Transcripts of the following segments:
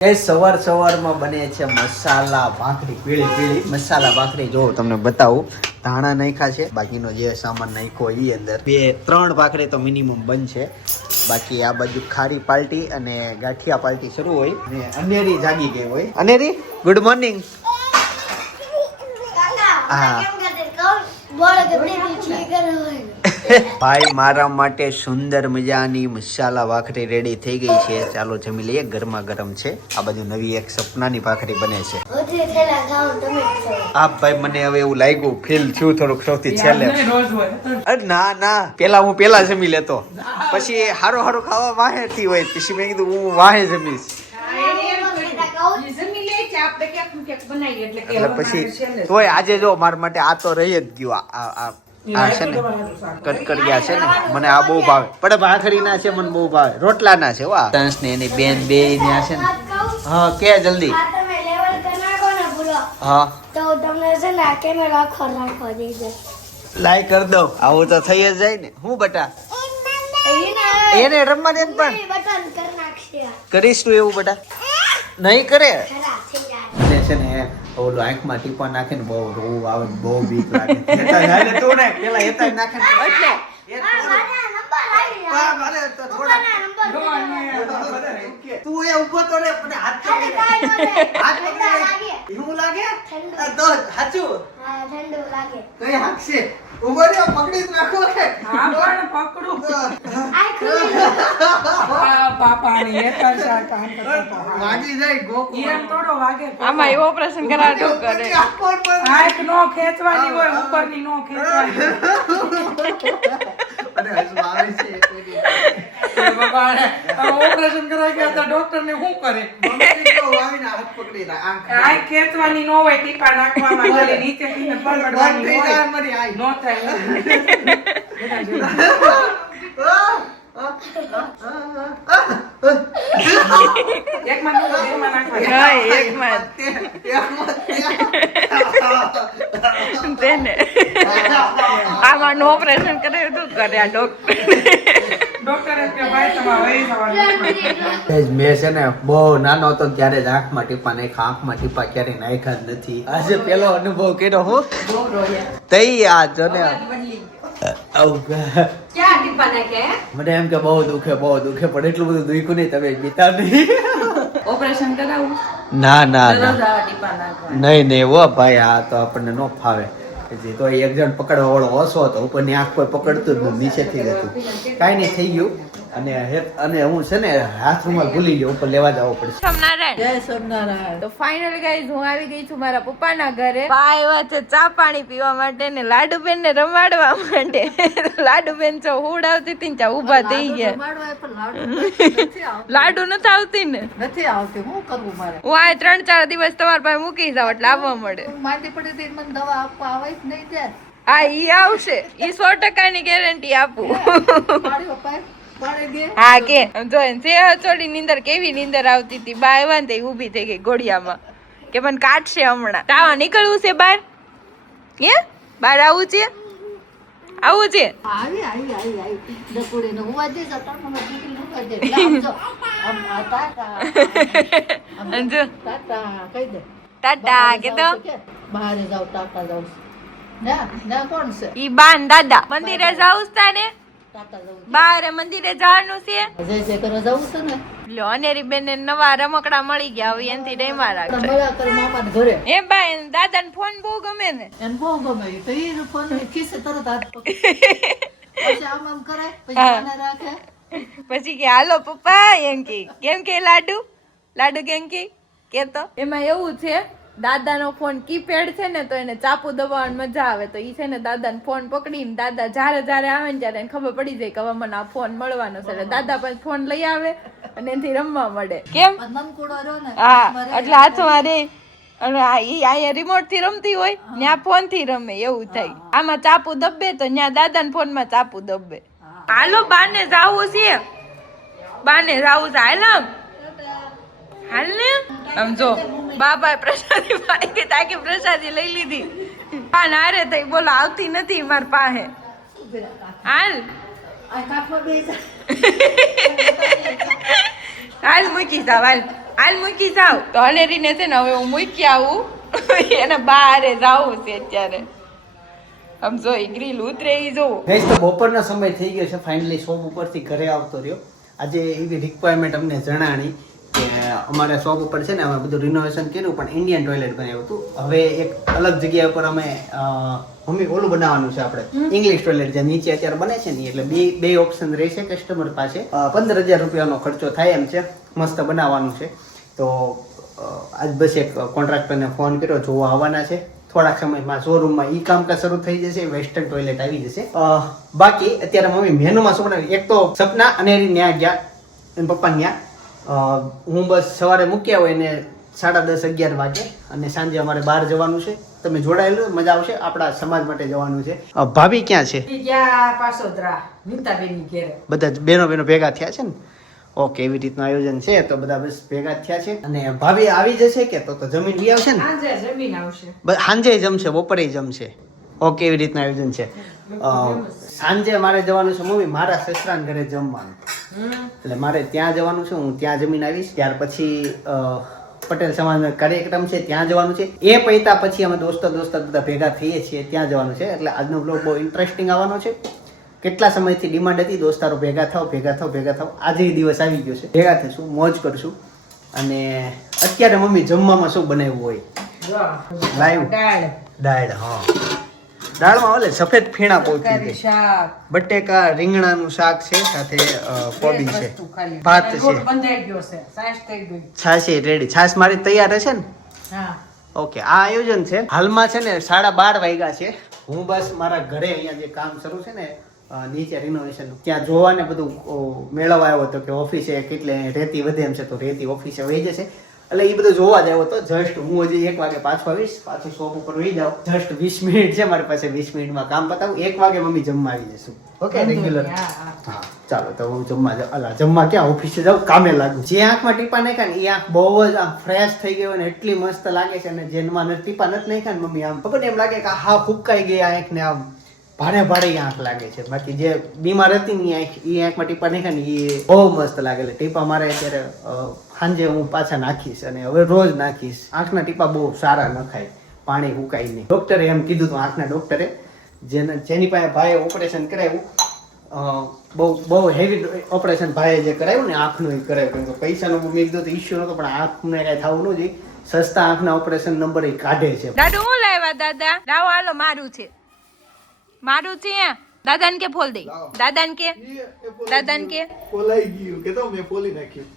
એ સવારમાં બને છે મસાલા ભાખરી, પીળી પીળી મસાલા ભાખરી. જો તમને બતાવું, ધાણા નાખ્યા છે, બાકીનો જે સામાન નાખ્યો એ અંદર 2-3 ભાખરી તો મિનિમમ બનશે. બાકી આ બાજુ ખારી પાર્ટી અને ગાંઠિયા પાર્ટી શરૂ હોય અને અનેરી જાગી ગઈ હોય. અનેરી, ગુડ મોર્નિંગ. હા ભાઈ, મારા માટે સુંદર મજાની મસાલા ભાખરી રેડી થઈ ગઈ છે. ચાલો જમી લઈએ, ગરમા ગરમ છે. આ બાજુ નવી એક સપનાની ભાખરી બને છે. હા ભાઈ, મને હવે એવું લાગ્યું, ફીલ થયું થોડુંક સૌથી છેલ્લે. ના, પેલા જમી લેતો, પછી હારો ખાવા વાહે થી હોય, પછી મેં કીધું હું વાહે જમીશ. એટલે પછી તોય આજે જો મારા માટે આ તો રહી જ ગયું. આ છે ને કટકડિયા છે ને, મને આ બહુ ભાવે. પણ ભાખરી ના છે મને બહુ ભાવે, રોટલા ના છે. વાહ, તંસ ને એની બેન બે ત્યાં છે ને. હા, કે જલ્દી. હા, તો તમને છે ને કેમેરા આખો રાખવા દેજે. લાઈક કરી દો, આવું તો થઈ જ જાય ને. હું બટા એને રમવા દે પણ કરીશ તું એવું બટા? નહીં કરે છે ને. ઓલો આંખમાં ટીપા નાખે ને, બહુ રોવું આવે, બહુ બીક લાગે. તું ને પેલા એતા નાખે ને એટલે તું એ ઉભો તો રે, પણ હાથ એવું લાગે તો સાચું ઠંડુ લાગે. કઈ હાથ છે? ઉભો રે, પકડી જ રાખો કે. હા પણ પકડું પાપાની એતા શા કામ કરતા વાગી જાય ગોકુ એમ થોડો વાગે. આમાં એવો ઓપરેશન કરાડો કરે. આંખ નો ખેંચવાની હોય, ઉપરની નો ખેંચવાની. અરે હસવા આવે છે ભગવાન. ઓપરેશન કરાય ગયા તો ડોક્ટર ને શું કરે? મમ્મી તો આવીને હાથ પકડી આંખ ખેંચવાની નો હોય, ટીપા નાખવામાં ખાલી નીચે થી પકડવાની હોય. મારી આઈ નો થાય. આમાં ઓપરેશન કરાવ્યું તું કર્યા ડોક્ટર. મેં છે ને બહુ નાનો હતો ત્યારે જ આંખમાં ટીપા નાખ્યા. આંખમાં ટીપા ક્યારે નાખ્યા જ નથી. આજે પેલો અનુભવ કર્યો હું તઈ આ જો ને. મને એમ કે બહુ દુખે પણ એટલું બધું દુખ્યું નહીં. તમે બીતા નહીં. ઓપરેશન કરાવું? ના નહીં વો ભાઈ, આ તો આપણને ન ફાવે. તો એક જણ પકડવા વાળો ઓછો હતો, ઉપરની આંખ કોઈ પકડતું જ નીચેથી રહેતું. કાંઈ નહીં, થઈ ગયું. અને હું છે ને હાથ રૂમાલ ભૂલી ગયો, ઉપર લેવા જવો પડશે. સોમનારાયણ. તો ફાઇનલી ગાઈઝ હું આવી ગઈ છું મારા પપ્પાના ઘરે. પા આવ્યા છે ચા પાણી પીવા માટે ને લાડુબેન ને રમાડવા માટે. લાડુબેન છો હુડ આવતી હતી ને ઉભા થઈ ગયા. લાડુ નથી આવતી ને? નથી આવતી, હું કરવું મારે? હું આ 3-4 દિવસ તમારા પાસે મૂકી જાવ એટલે આવવા મળે. માંદી પડી હતી, મને દવા આપવા આવે જ નહીં ત્યારે. હા, ઈ આવશે, ઈ 100% ની ગેરંટી આપું. હા કે જો છે હચોડી નીંદર કેવી નીંદર આવતી હતી. બા આવ્યા ને ઊભી થઈ ગઈ ઘોડિયામાં કે મને કાઢશે હમણાં. તાવા નીકળવું છે બહાર? હે બહાર આવવું છે? આવું છે? ટાટા કે તો બહાર જાવ, ટાટા જાવ. ના કોણ છે? ઈ બાન દાદા. મંદિરે જાવ તાને? બારે મંદિરે જવાનું છે. જય જય કરવા જવું છે ને. લો અનેરી બેન ને નવા રમકડા મળી ગયા, હવે એનથી ડેમા રાખશે. મળ્યા કરે મામા ને ઘરે. એ બા દાદા ને ફોન બહુ ગમે ને. એને બહુ ગમે તો એ ફોન ખીસે તરત હાથ પકડી. પછી આમ કરાય, પછી આને રાખે, પછી કે હાલો પપ્પા એમ કે. કેમ કે લાડુ કેમ કે તો એમાં એવું છે, દાદાનો ફોન કીપેડ છે ને, તો એને ચાપુ દબાવવાની મજા આવે. તો ઈ છે ને દાદાને ફોન પકડીને દાદા જ્યારે આવે ને ત્યારે એને ખબર પડી જાય કે હવે મને આ ફોન મળવાનો છે. એટલે દાદા પાસે ફોન લઈ આવે અને એનાથી રમવા મળે. કેમ? હા, એટલે હાથમાં રે. અને અહીંયા રિમોટ થી રમતી હોય, ત્યાં ફોન થી રમે એવું થાય. આમાં ચાપુ દબે તો ત્યાં દાદાના ફોન માં ચાપુ દબે. હાલો બાને જાવું છે, હાલ ને. સમજો બાબા પ્રસાદી પાઈ તાકી પ્રસાદી લઈ લીધી. પાન હારે થઈ બોલો આવતી નથી માર પાસે. હાલ હાલ મૂકી જાવ, હાલ હાલ મૂકી જાવ તો અનેરીને છે ને હવે હું મૂકી આવું એને બહારે જાવું છે અત્યારે આમ જો ગ્રીલ ઉતરે ઈ જોવું. ગઈસ તો બપોરનો સમય થઈ ગયો છે, ફાઇનલી શોપ ઉપરથી ઘરે આવતો રહ્યો. આજે એવી રિક્વાયરમેન્ટ અમને જણાણી કે અમારા શોપ ઉપર છે ને અમે બધું રિનોવેશન કર્યું પણ ઇન્ડિયન ટોયલેટ બનાવ્યું હતું. હવે એક અલગ જગ્યા ઉપર અમે મમ્મી ઓલું બનાવવાનું છે આપણે ઇંગ્લિશ ટોયલેટ જે નીચે અત્યારે બને છે ને, એટલે બે ઓપ્શન રહેશે કસ્ટમર પાસે. 15,000 રૂપિયાનો ખર્ચો થાય એમ છે, મસ્ત બનાવવાનું છે. તો આજ બસ એક કોન્ટ્રાક્ટરને ફોન કર્યો, જોવા આવવાના છે. થોડાક સમયમાં શોરૂમમાં ઈ કામકાજ શરૂ થઈ જશે, વેસ્ટર્ન ટોયલેટ આવી જશે. બાકી અત્યારે મમ્મી મેનુમાં શું બનાવ્યું, એક તો સપના અને ન્યા ગયા એના પપ્પા ન્યા. હું બસ સવારે મૂક્યા હોય ને 10:30 11 વાગે, અને સાંજે અમારે બહાર જવાનું છે. તમે જોડાયેલું મજા આવશે, આપણા સમાજ માટે જવાનું છે. ભાભી ક્યાં છે? બધા બેનો ભેગા થયા છે ને. ઓકે, એવી રીતનું આયોજન છે. તો બધા બસ ભેગા થયા છે. અને ભાભી આવી જશે કે તો જમીન લઈ આવશે ને? સાંજે જમશે, બપોરે જમશે. ઓકે, એવી રીતનું આયોજન છે. સાંજે મારે જવાનું છે મમ્મી મારા સસરાના ઘરે જમવાનું, એટલે મારે ત્યાં જવાનું છે. હું ત્યાં જમીન આવીશ. ત્યાર પછી પટેલ સમાજનો કાર્યક્રમ છે, ત્યાં જવાનું છે. એ પૈતા પછી અમે દોસ્તો બધા ભેગા થઈએ છીએ, ત્યાં જવાનું છે. એટલે આજનો બ્લોગ બહુ ઇન્ટરેસ્ટિંગ આવવાનો છે. કેટલા સમયથી ડિમાન્ડ હતી દોસ્તારો ભેગા થાવ. આજે એ દિવસ આવી ગયો છે. ભેગા થઈશું, મોજ કરશું. અને અત્યારે મમ્મી જમવામાં શું બનાવ્યું હોય? લાઈવ દાળ. હા, દાળમાં ઓલે સફેદ ફીણા પોચી છે, બટેકા રીંગણાનું શાક છે, સાથે કોબી છે, ભાત છે, છાશ રેડી. છાશ મારી તૈયાર હશે ને? ઓકે, આ આયોજન છે. હાલમાં છે ને 12:30 વાગ્યા છે. હું બસ મારા ઘરે અહીંયા જે કામ શરૂ છે ને નીચે રિનોવેશન, ત્યાં જોવાને બધું મેળવવા આવ્યો હતો કે ઓફિસે કેટલે રેતી વધે એમ છે, તો રેતી ઓફિસે વહી જશે. એટલે એ બધું જોવા જ આવ્યો હતો. જસ્ટ હું હજી 1 વાગે પાછો આવીશ, પાછું શોપ ઉપર વહી જાઉં. જસ્ટ 20 મિનિટ છે મારી પાસે, 20 મિનિટમાં કામ પતાવું. 1 વાગે મમ્મી જમવા આવી જશું. Okay, regular. હા, ચાલો તો હું જમવા ક્યાં ઓફિસે જાઉં, કામે લાગુ. જે આંખમાં ટીપા નાખ્યા ને એ આંખ બહુ જ આમ ફ્રેશ થઈ ગયો ને એટલી મસ્ત લાગે છે. અને જેમાં ટીપા નથી નાખ્યા ને મમ્મી આમ ખબર એમ લાગે કે હા ફૂંકાઈ ગયા આંખ ને આમ ભારે આંખ લાગે છે. બાકી જે બીમાર હતી ને એ આંખમાં ટીપા નાખ્યા ને એ બહુ મસ્ત લાગે. ટીપા મારે અત્યારે સાંજે હું પાછા નાખીશ, અને હવે રોજ નાખીશ. આંખના ટીપા બહુ સારા નખાય, પાણી હુકાય નહીં. ડોક્ટરે એમ કીધું હતું, આંખના ડોક્ટરે, જેની પાસે ભાઈએ ઓપરેશન કરાવ્યું, બહુ હેવી ઓપરેશન ભાઈએ જે કરાવ્યું ને આંખનું એ કરાવ્યું. કેમ કે પૈસાનો મેં કીધું તો ઇસ્યુ નતો, પણ આંખને કઈ થવું ન જોઈએ. સસ્તા આંખના ઓપરેશન નંબર એ કાઢે છે. દાદુ હું લાવ્યા દાદા? લાવો હાલો, મારું છે દાદાને કે ફોલ દે, દાદાને કે ફોલાઈ ગયું કે તો મેં ફોલી નાખ્યું.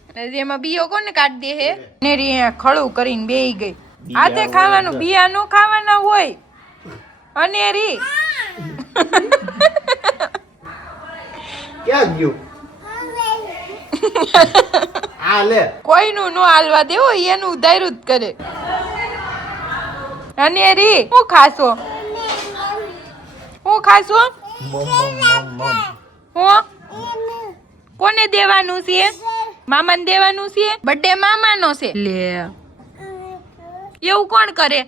એમાં બીયો કોને કાઢ દે હે ને રી ખડું કરીને બેહી ગઈ. આતે ખાવાનું, બીયા નો ખાવાના હોય. અને રી ક્યાં ગયું? આ લે, કોઈનું નો હાલવા દેવો, એનું ઉધાર્યું જ કરે. અને રી હું ખાશો? કોને દેવાનું છે? મામાને દેવાનું છે. બર્થડે મામાનો છે. લે, એવું કોણ કરે?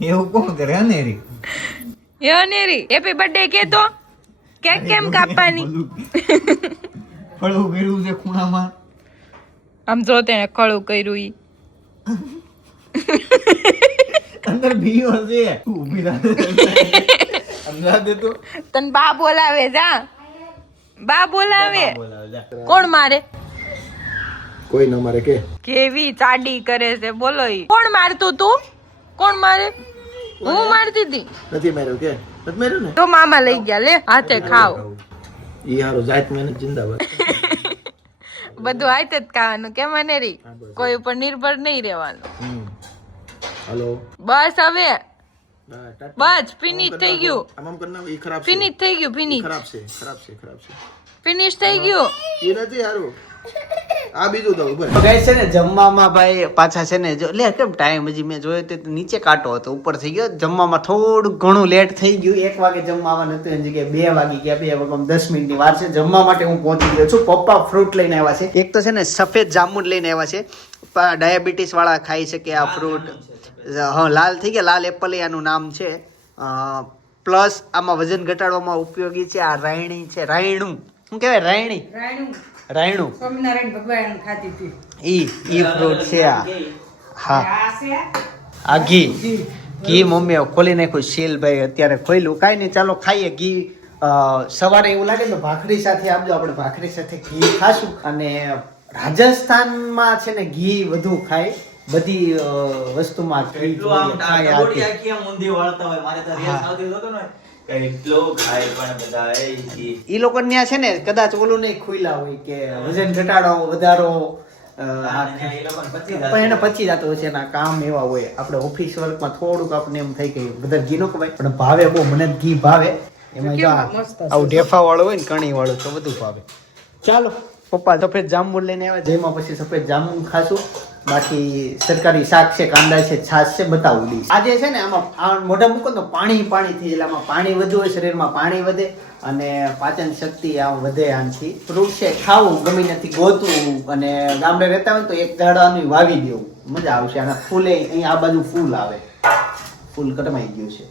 એવું કોણ કરે? અનેરી હેપી બર્થડે કે તો કેક કેમ કાપવાની? ફળું કર્યું છે ખૂણામાં. આમ જો તેને ખળું કર્યું ઈ અંદર બીઓ છે. ઊભી રાહ દે તો. તને બા બોલાવે, જા બા બોલાવે. કોણ મારે? કોઈ ન મારે કે કેવી ચાડી કરે છે, બોલો ઈ. કોણ મારતું તું? કોણ મારે? હું મારતી હતી? નથી માર્યું કે નથી માર્યું ને? તો મામા લઈ ગયા, લે હાથે ખાવ. ઈ હારો જાત મહેનત જિંદાબાદ. બધું હાથે જ ખાવાનું, કેમ મને રી કોઈ ઉપર નિર્ભર નહીં રહેવાનું. હેલો, બસ હવે બસ ફિનિશ થઈ ગયું. આમ કરના ઈ ખરાબ છે. ફિનિશ થઈ ગયું. ફિનિશ ખરાબ છે. ફિનિશ થઈ ગયું. ઈ નથી હારું. આ બીજું તો ઉપર ગાઈસ છે ને જમવામાં ભાઈ પાછા છે ને જો લે કેમ ટાઈમ હજી મેં જોયો તે નીચે કાંટો હતો, ઉપર થઈ ગયો. જમવામાં થોડું ઘણું લેટ થઈ ગયું. 1 વાગે જમવા આવવાનું હતું, એની જગ્યાએ 2 વાગી ગયા. 2 વાગે 10 મિનિટની વાર છે. જમવા માટે હું પહોંચી ગયો છું. પપ્પા ફ્રૂટ લઈને આવ્યા છે. એક તો છે ને સફેદ જામુન લઈને આવ્યા છે. ડાયાબિટીસ વાળા ખાઈ શકે આ ફ્રૂટ. હા, લાલ થઈ ગયા, લાલ એપલ આનું નામ છે. પ્લસ આમાં વજન ઘટાડવામાં ઉપયોગી છે. આ રાયણી છે, રાયણું શું કહેવાય? રાયણી રાયણું સ્વામિનારાયણ ભગવાન ખાતી હતી. ઈ ફ્રૂટ છે આ. હા આ છે આ ઘી મમ્મીએ ખોલી નાખ્યું. શીલભાઈ અત્યારે ખોલ્યું. કાંઈ નહીં, ચાલો ખાઈએ ઘી. સવારે એવું લાગે તો ભાખરી સાથે આપજો, આપણે ભાખરી સાથે ઘી ખાશું. અને રાજસ્થાનમાં છે ને ઘી વધુ ખાય, બધી વસ્તુમાં ઘી ખાય. ઈ લોકો ત્યાં છે ને કદાચ ઓલું નહીં ખુલ્લા હોય કે વજન ઘટાડો વધારો, પણ એને પચી જતો હોય છે. એના કામ એવા હોય. આપણે ઓફિસ વર્કમાં થોડુંક આપણે એમ થઈ ગયું બધા ઘી નો ખવાય, પણ ભાવે બહુ. મને ઘી ભાવે. એમાં જો આવું ઢેફા વાળું હોય ને કણી વાળું તો બધું ભાવે. ચાલો પપ્પા સફેદ જાંબુ લઈને આવ્યા, જેમાં પછી સફેદ જાંબુ ખાશું. બાકી સરકારી શાક છે, કાંદા છે, છાશ છે, બતાવું દી. આજે છે ને આમાં મોઢા મૂકો તો પાણી થઈ જાય. આમાં પાણી વધુ હોય, શરીરમાં પાણી વધે અને પાચન શક્તિ આમ વધે. આનાથી ફ્રૂટ છે ખાવું, ગમે નથી ગોતવું. અને ગામડે રહેતા હોય તો એક દાડાનું વાવી દેવું, મજા આવશે. આના ફૂલે અહીં આ બાજુ ફૂલ આવે, ફૂલ કટમાઈ ગયું છે.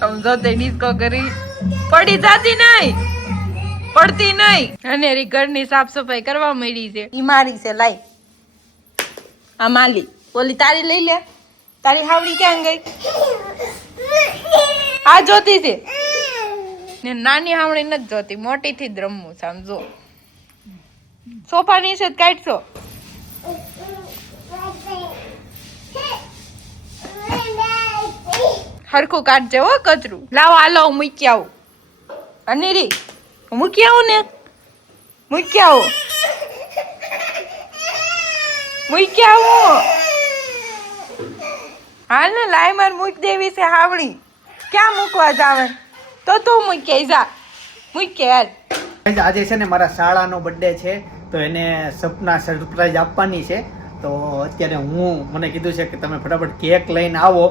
સમજો તે ડિસ્કો કરી પડી જાતી નહીં, પડતી નહીં. અને રી ઘરની સાફ સફાઈ કરવા માંડી છે. ઈ મારી છે, લાઈ આ માલી. ઓલી તારી લઈ લે. તારી હાવડી ક્યાં ગઈ? આ જોતી છે ને નાની હાવડી નથી જોતી, મોટી થી જ રમવું. સમજો સોફા નીચે જ કાઢશો. હરખું કાઢજે હો કચરું. લાવો હાલો હું મૂકી આવું. અનેરી મૂકી આવું ને, મૂકી આવું, મૂકી આવું. હાલ ને લાય માર મૂકી દેવી છે હાવડી. ક્યાં મૂકવા જાવે? તો તું મૂકી જા, મૂકી હાલ. આજે છે ને મારા શાળાનો બર્થડે છે, તો એને સપના સરપ્રાઈઝ આપવાની છે. તો અત્યારે મને કીધું છે કે તમે ફટાફટ કેક લઈને આવો,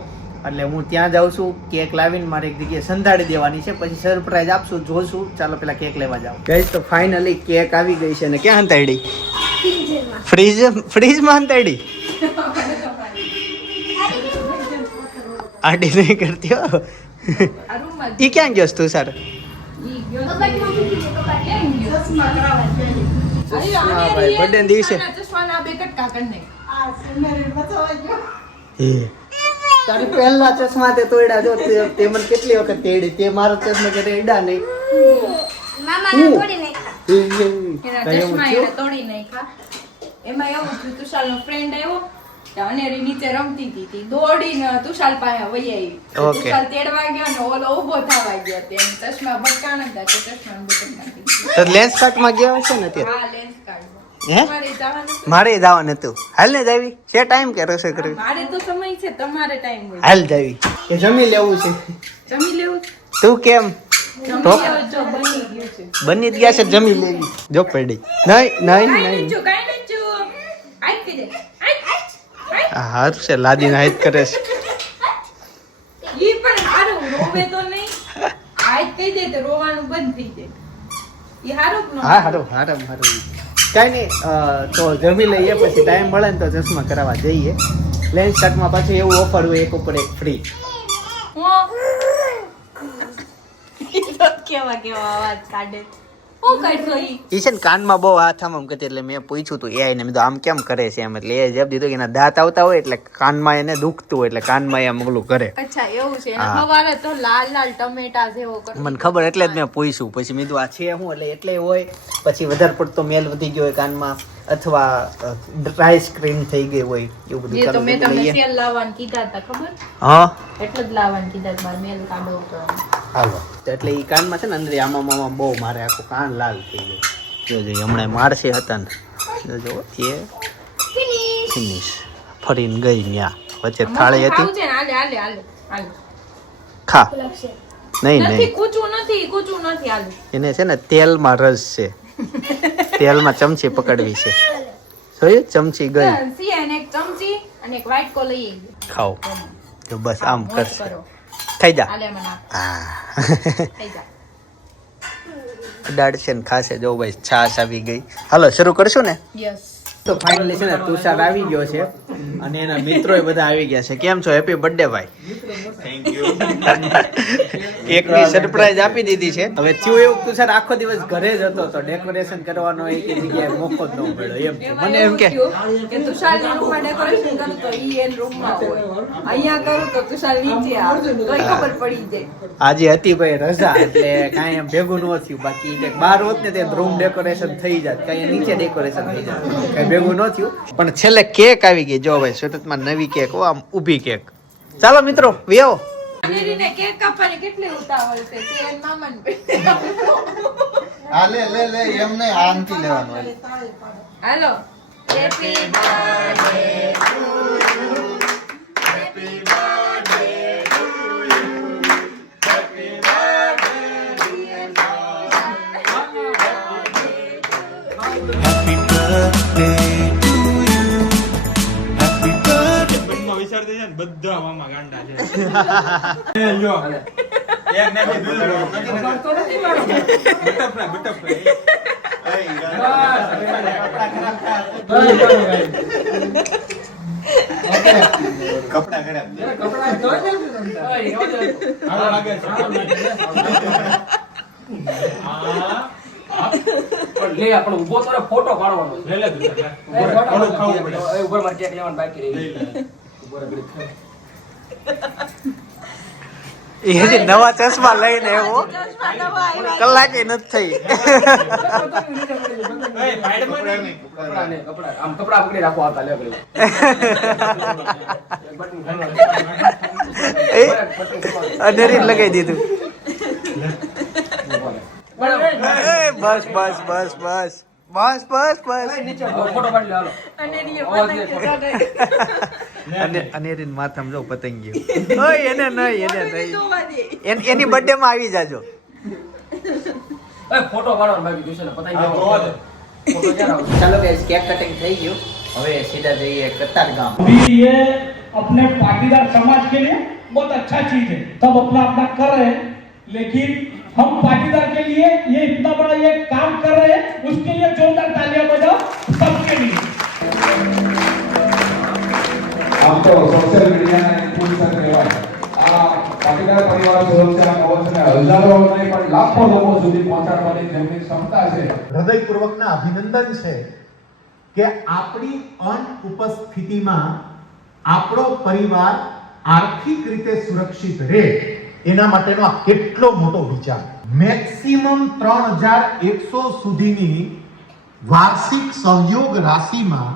એટલે હું ત્યાં જાઉં છું. કેક લાવીને મારે એક જગ્યાએ સંધાડી દેવાની છે, પછી સરપ્રાઈઝ આપશું, જોશું. ચાલો પેલા કેક લેવા જાવ. ગાઈસ તો ફાઇનલી કેક આવી ગઈ છે. ને ક્યાં હંતાડી? ફ્રીજમાં હંતાડી. આડી નહીં કરતી હો. ઈ ક્યાં ગયો તું સર? બર્થડે દિવસે તારી પહેલા ચશ્મા તે તોડ્યા. જો તે મને કેટલી વખત તેડી, તે મારો ચશ્મા કે એડા નહીં. એમાં એવું થયું, તુષાલ નો ફ્રેન્ડ આવ્યો, અનેરી નીચે રમતી હતી, દોડીને તુષાલ પાસે વહી આવી. તુષાલ તેડવા ગયો ને ઓલો ઉભો થવા ગયો, તેમ ચશ્મા બટકા નતા, તો ચશ્મા બટક નાખી. તો લેન્સ કાર્ડમાં ગયા હશે ને ત્યાં? હા, લેન્સ કાર્ડ. મારે જવાનું હતું. હાલ ને જાવી છે ટાઈમ કે રસોઈ કરવી? મારે તો સમય છે, તમારે ટાઈમ હોય. હાલ જાવી કે જમી લેવું છે? જમી લેવું. તું કેમ જમી લેવું, જો બની ગયું છે. બની જ ગયા છે, જમી લેવી. જો પડી નહીં નહીં નહીં. કાઈ નચું આઈ કે દે આઈ. હારું છે, લાદી ના હાથ કરે છે. ઈ પણ હારું રોવે તો નહીં. આઈ કહી દે તો રોવાનું બંધ થઈ જાય. ઈ હારું કે ન? હા હારું હારું હારું. કઈ નહીં, તો જમી લઈએ, પછી ટાઈમ મળે ને તો ચશ્મા કરાવવા જઈએ. લેન્સ કાર્ડમાં પાછું એવું ઓફર હોય, એક ઉપર એક ફ્રી. કેવા કેવા અવાજ કાઢે. હું કાઢો ઈ છે ને કાનમાં બહુ હાથ આમ કરતી, એટલે મેં પૂછ્યું તું AI ને, મેં આમ કેમ કરે છે એમ. એટલે એ જવાબ દીધો કે એના દાંત આવતા હોય એટલે કાનમાં એને દુખતું હોય, એટલે કાનમાં એમ ઓલું કરે. અચ્છા એવું છે. હવારે તો લાલ લાલ ટમેટા જેવો કરે. મને ખબર, એટલે જ મેં પૂછ્યું. પછી મેં કીધું આ છે હું, એટલે હોય. પછી વધારે પડતો મેલ વધી ગયો હોય કાનમાં, અથવા ડ્રાય સ્ક્રીન થઈ ગઈ હોય, એવું બધું. એ તો મેં તમને સેલ લાવવાનું કીધા હતા, ખબર? હા, એટલે જ લાવવાનું કીધા હતા, મારે મેલ કાઢો તો. હાલો. એટલે એ કાનમાં છે ને અંદર આમાં બહુ મારે આખું કાન લાલ થઈ ગયું. જોજો હમણાં મારશે હતા ને, જોજો એ ફિનિશ ફરીને ગઈ ન્યા. વચ્ચે થાળી હતી. ખાવું છે ને, હાલે હાલે હાલે હાલે. ખા. નહીં નથી નહીં, કૂચું નથી હાલે. એને છે ને તેલમાં રસ છે, તેલમાં ચમચી પકડવી છે. જોયું, ચમચી ગઈ. સિયા ને એક ચમચી અને એક વાઇટ કો લઈ આવી. ખાઓ તો બસ આમ મોજ કરશે. કરો. થઈ જા. હાલે મને આપ. હા થઈ જા. દાડશે ને ખાશે. જો ભાઈ છાશ આવી ગઈ. હાલો શરૂ કરશું ને? યસ. તો ફાઇનલી છે ને તુષાર આવી ગયો છે. અને એના મિત્રો બધા આવી ગયા છે. કેમ છો? હેપી બર્થડે ભાઈ. Thank you. કેકની સરપ્રાઈઝ આપી દીધી છે. હવે થયું એવું તું સર આખો દિવસ ઘરે જ હતો તો ડેકોરેશન કરવાનો એક જગ્યાએ મોકો જ ન મળ્યો એમ થયું. મને એમ કે કે તુષારની રૂમમાં ડેકોરેશન કરું તો ઈ એન રૂમમાં હોય, અહીંયા કરું તો તુષાર નીચે આવે તોય ખબર પડી જાય. આજે હતી ભાઈ રજા એટલે કાંઈ એમ ભેગું ન થયું. બાકી કંઈક બહાર હોત ને તે રૂમ ડેકોરેશન થઈ જાત, કાંઈ નીચે ડેકોરેશન થઈ જાત, કાંઈ ભેગું ન થયું. પણ છેલ્લે કેક આવી ગઈ. જો ભાઈ સુરતમાં નવી કેક, હો આમ ઊભી કેક. ચાલો મિત્રો વ્યાવો. અનેરીને કેક કાપવાની કેટલી ઉતાવળ છે તે એન મામાને આ લે લે લે એમ નહીં આનથી લેવાનું. Hello happy birthday to you, happy birthday to you, happy birthday dear બધા મામા ગાંડા છે. લ્યો એક નથી બટરફ્લાય બટરફ્લાય કપડા ખરાબ. હાલો લાગે છે. લે આપણે ઉભો તો ફોટો પાડવાનો લે લે તું ફોટો ખાવું પડે. ઉપર માર કેક લેવાનું બાકી રહી લે. ઉપર આગળ એ હજી નવા ચશ્મા લઈને એવો કલાકે નથી થઈ. એ સાઈડમાં નહીં. કપડા ને કપડા આમ કપડા પકડી રાખો આવતા લે આગળ બટન અનેરી લગાઈ દીધું. એ બસ બસ બસ બસ બસ બસ બસ. નીચે ફોટો પાડી લે હાલો અનેરીએ પતંગ ચડાવી. અને અનેરીન માથામાં જો પતંગ ગયો. ઓય એને નહીં એને નહીં. જોવા દે. એની બર્થડે માં આવી જાજો. એ ફોટો પાડવાનો બાકી જોશે ને પતાઈ હા, દેવાનો તો ફોટો ક્યારે આવશે ચાલો ગાઈસ કેક કટિંગ થઈ ગયું. હવે સીધા જઈએ કતાર ગામ. अभी ये अपने पाटीदार समाज के लिए बहुत अच्छा चीज है, सब अपना अपना कर रहे हैं, लेकिन हम पाटीदार के लिए ये इतना बड़ा ये काम कर रहे हैं, उसके लिए जोरदार तालियां बजाओ सबके लिए. આમ તો સોશિયલ મીડિયાના ઇન્ફ્લુએન્સર કહેવાય. આ પાટીદાર પરિવાર સુરક્ષા કવચને હજારો નહીં પણ લાખો લોકો સુધી પહોંચાડવાની જેમની ક્ષમતા છે. હૃદયપૂર્વકના અભિનંદન છે કે આપણી અનુપસ્થિતિમાં આપણો પરિવાર આર્થિક રીતે સુરક્ષિત રહે એના માટેનો આ કેટલો મોટો વિચાર. મેક્સિમમ 3100 સુધીની વાર્ષિક સહયોગ રાશિમાં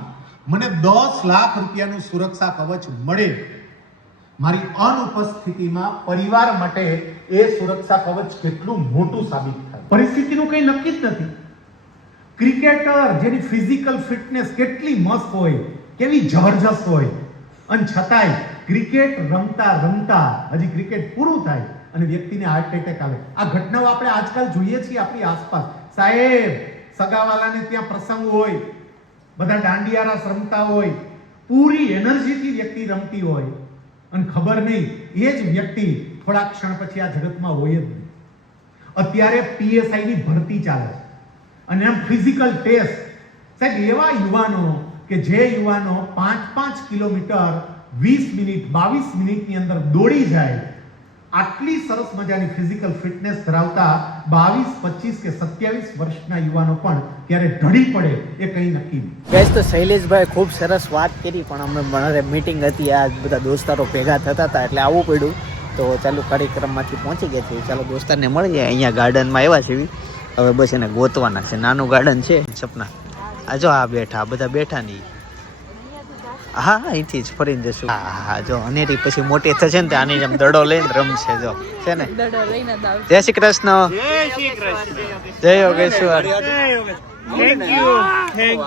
મને 10 લાખ રૂપિયાનું સુરક્ષા કવચ મળે. મારી અનુપસ્થિતિમાં પરિવાર માટે એ સુરક્ષા કવચ કેટલું મોટું સાબિત થાય. પરિસ્થિતિનું કંઈ નક્કી જ નથી. ક્રિકેટર જેની ફિઝિકલ ફિટનેસ કેટલી મસ્ત હોય, કેવી જબરજસ્ત હોય, અને છતાંય ક્રિકેટ રમતા રમતા હજી ક્રિકેટ પૂરું થાય અને વ્યક્તિને હાર્ટ એટેક આવે. આ ઘટનાઓ આપણે આજકાલ જોઈએ છીએ આપણી આસપાસ. સાહેબ સગાવાલાને ત્યાં પ્રસંગ હોય, બધા દાંડિયા રસ રમતા હોય, પૂરી એનર્જીથી વ્યક્તિ રમતી હોય અને ખબર નહીં એ જ વ્યક્તિ થોડા ક્ષણ પછી આ જગતમાં હોય જ નહીં. અત્યારે PSI ની ભરતી ચાલે છે અને એમ ફિઝિકલ ટેસ્ટ. સાહેબ એવા યુવાનો કે જે યુવાનો 5-5 કિલોમીટર 20 મિનિટ 22 મિનિટની અંદર દોડી જાય, આટલી સરસ મજાની ફિઝિકલ ફિટનેસ ધરાવતા 22, 25 કે 27 વર્ષના યુવાનો પણ ક્યારે ઢળી પડે એ કંઈ નક્કી નહીં. ગાઈસ તો શૈલેષભાઈ ખૂબ સરસ વાત કરી, પણ અમે મારે મીટિંગ હતી, આ બધા દોસ્તારો ભેગા થતા હતા એટલે આવવું પડ્યું. તો ચાલુ કાર્યક્રમમાંથી પહોંચી ગયા છીએ. ચાલો દોસ્તારને મળીએ. અહીંયા ગાર્ડનમાં આવ્યા છે. હવે બસ એને ગોતવાના છે. નાનું ગાર્ડન છે સપના. આ જો આ બેઠા, બધા બેઠા નહીં. હા અહીંથી જ ફરીને જશું. હા હા જો અનેરી પછી મોટી થશે ને તો આની જેમ દડો લઈને રમશે. જો છે ને. દડો લઈને જ આવશે. જય શ્રી કૃષ્ણ. જય શ્રી કૃષ્ણ. જય Yogeshwar. Thank you. Thank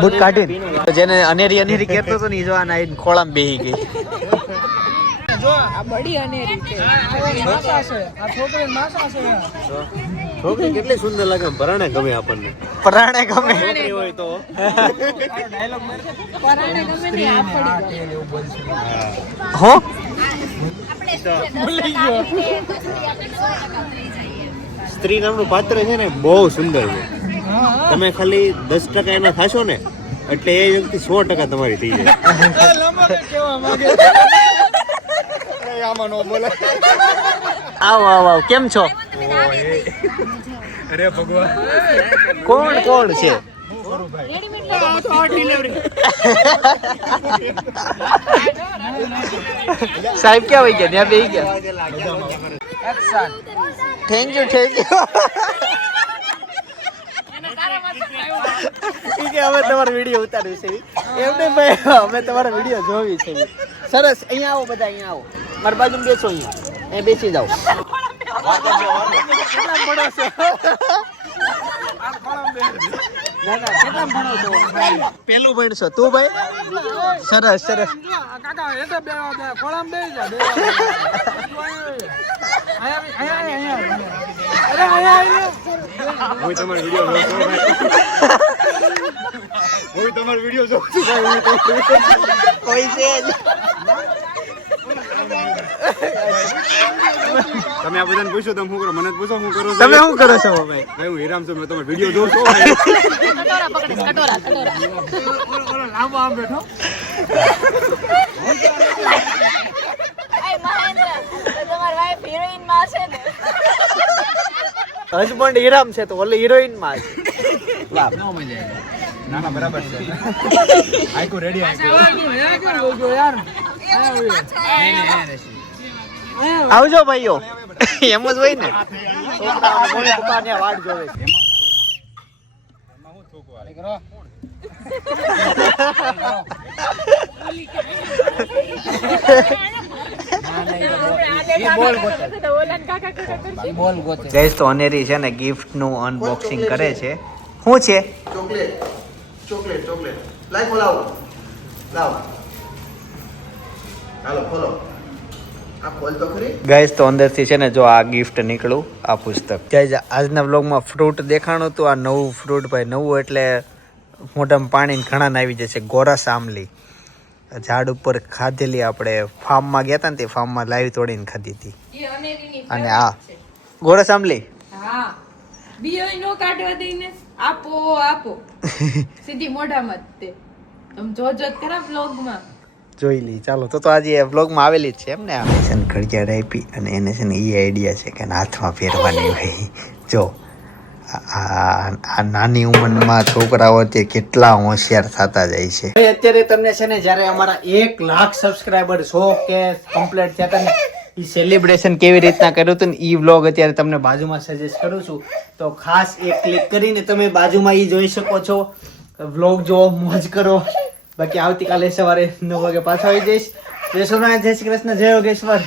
boot કાઢી જેને અનેરી અનેરી કહેતો હતો ને જો આના ખોળામાં બેહી ગઈ. આ બડી અનેરી છે. છોકરી કેટલી સુંદર લાગે. ભરાણે ગમે આપણને. પરાણે ગમે હોય તો પરાણે ગમે ને આ પડી ગઈ. હો સ્ત્રી નામનું પાત્ર છે ને બહુ સુંદર છે. તમે ખાલી 10% એના થશો ને એટલે એ વ્યક્તિ 100% તમારી થઈ જાય. આવો આવો આવો, કેમ છો? અરે ભગવાન કોણ કોણ છે? સાહેબ ક્યાં વહી ગયા? ત્યાં બેસી ગયા. Thank you thank you. ઠીક છે, અમે તમારો વિડીયો ઉતાર્યું છે. એમને ભાઈ અમે તમારો વિડીયો જોવી છે. સરસ, અહીંયા આવો બધા, અહીંયા આવો. મારી બાજુ બેસો, અહીંયા અહીં બેસી જાઓ. કેટલા ભણો છો? ના ના, કેટલા ભણો છો? પેલું ભણશો તું ભાઈ? સરસ સરસ. હું તમારો વિડીયો જોઉં છું કોઈ છે જ. તમે આ બધાને પૂછો તમે શું કરો? મને જ પૂછો શું કરો છો? તમે શું કરો છો ભાઈ? ભાઈ હું હિરામ છું, મેં તમારો વિડીયો જોઉં છું. લાંબો આમ બેઠો. હસબન્ડ હીરામ છે તો ઓલે હિરોઈન માં છે. વાહ, ના ના બરાબર છે. આઈકો રેડી આવજો ભાઈઓ. એમ જ હોય ને, છોકરાઓને વાટ જોવે છે. ગાઈસ તો અનેરી છે ને ગિફ્ટ નું અનબોક્સિંગ કરે છે. શું છે? ચોકલેટ. લાઈ ખોલાવો. લાવ. હાલો ખોલો. આ ખોલ તો ખરી. ગાઈસ તો અંદરથી છે ને જો આ ગિફ્ટ નીકળ્યું, આ પુસ્તક. ગાઈસ આજના વ્લોગમાં ફ્રૂટ દેખાણું તો આ નવું ફ્રૂટ ભાઈ, નવું એટલે મોઢામાં પાણી ઘણા આવી જશે. ગોરસ આમલી ઝાડ ઉપર ખાધેલી, આપણે ફાર્મમાં ગયા હતા ને તે ફાર્મમાં લાવી તોડીને ખાધી હતી. અને આ ગોરસ આમલી હા, બીયો નો કાઢવા દઈને આપો આપો સીધી મોઢામાં જ તે. તમે જોજો ખરા વ્લોગમાં જોઈ લી. ચાલો તો આજે વ્લોગમાં આવેલી જ છે એમ ને. આ છે ને ઘડિયાળ આપી અને એને છે ને એ આઈડિયા છે કે હાથમાં પહેરવાની હોય. જો આ નાની ઉંમરમાં છોકરાઓ તે કેટલા હોશિયાર થતા જાય છે. અત્યારે તમને છે ને જ્યારે અમારા 1 લાખ સબસ્ક્રાઇબર 100 કે કમ્પ્લીટ થયા હતા ને, એ સેલિબ્રેશન કેવી રીતના કર્યું હતું ને એ વ્લોગ અત્યારે તમને બાજુમાં સજેસ્ટ કરું છું. તો ખાસ એક ક્લિક કરીને તમે બાજુમાં એ જોઈ શકો છો. વ્લોગ જો મોજ કરો. બાકી આવતીકાલે સવારે 9 વાગે પાછા આવી જઈશ. જય સોમનાથ, જય શ્રી કૃષ્ણ, જય યોગેશ્વર.